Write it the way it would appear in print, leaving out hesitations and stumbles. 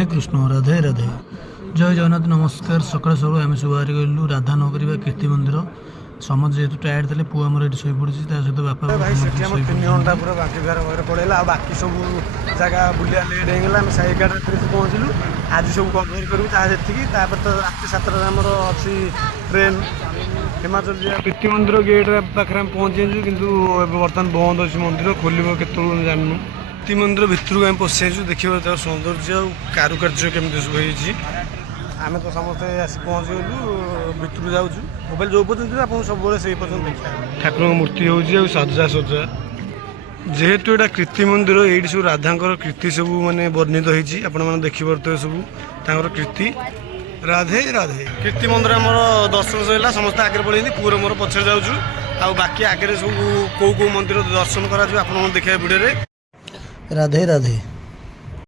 राधे कृष्ण राधे राधे जय जगन्नाथ नमस्कार सकाल सब आम सब बाहर गलु राधा नगरी कीर्ति मंदिर समझ जेहतु टायर्ड थे पुआ मोर ये शो पड़ी सहित बापा भाई से 3 घंटा पूरा बाकी घर घर पड़ेगा बाकी सब जगह बुलिया लेट होगा 11:30 पहुँचलु आज सब कभर करूँ तो रात 7 आमर अच्छी ट्रेन हिमाचल कीर्ति मंदिर गेट पाखे पहुँची कि बर्तमान बंद अच्छी मंदिर खोल के जानू कीर्ति मंदिर भितर आम पशि देखिए तार सौंदर्य और कारुकार्य केमी सब होती आम तो समस्ते आस पहुँची गलु भितर जाऊँ मोबाइल जो पर्यटन आप सब से पर्यटन देखा ठाकुर मूर्ति हो सजा सजा जेहेतु यहाँ कीर्ति मंदिर ये सब राधांकर कीर्ति सब माने वर्णित होती आपण देखिपे सब तर कीर्ति राधे राधे कीर्ति मंदिर आम दर्शन सरला समस्त आगे पड़े पुअर मोर पछे जाऊँ आ बाकी आगे सब कौ मंदिर दर्शन करा आप देखा भिडियो राधे राधे।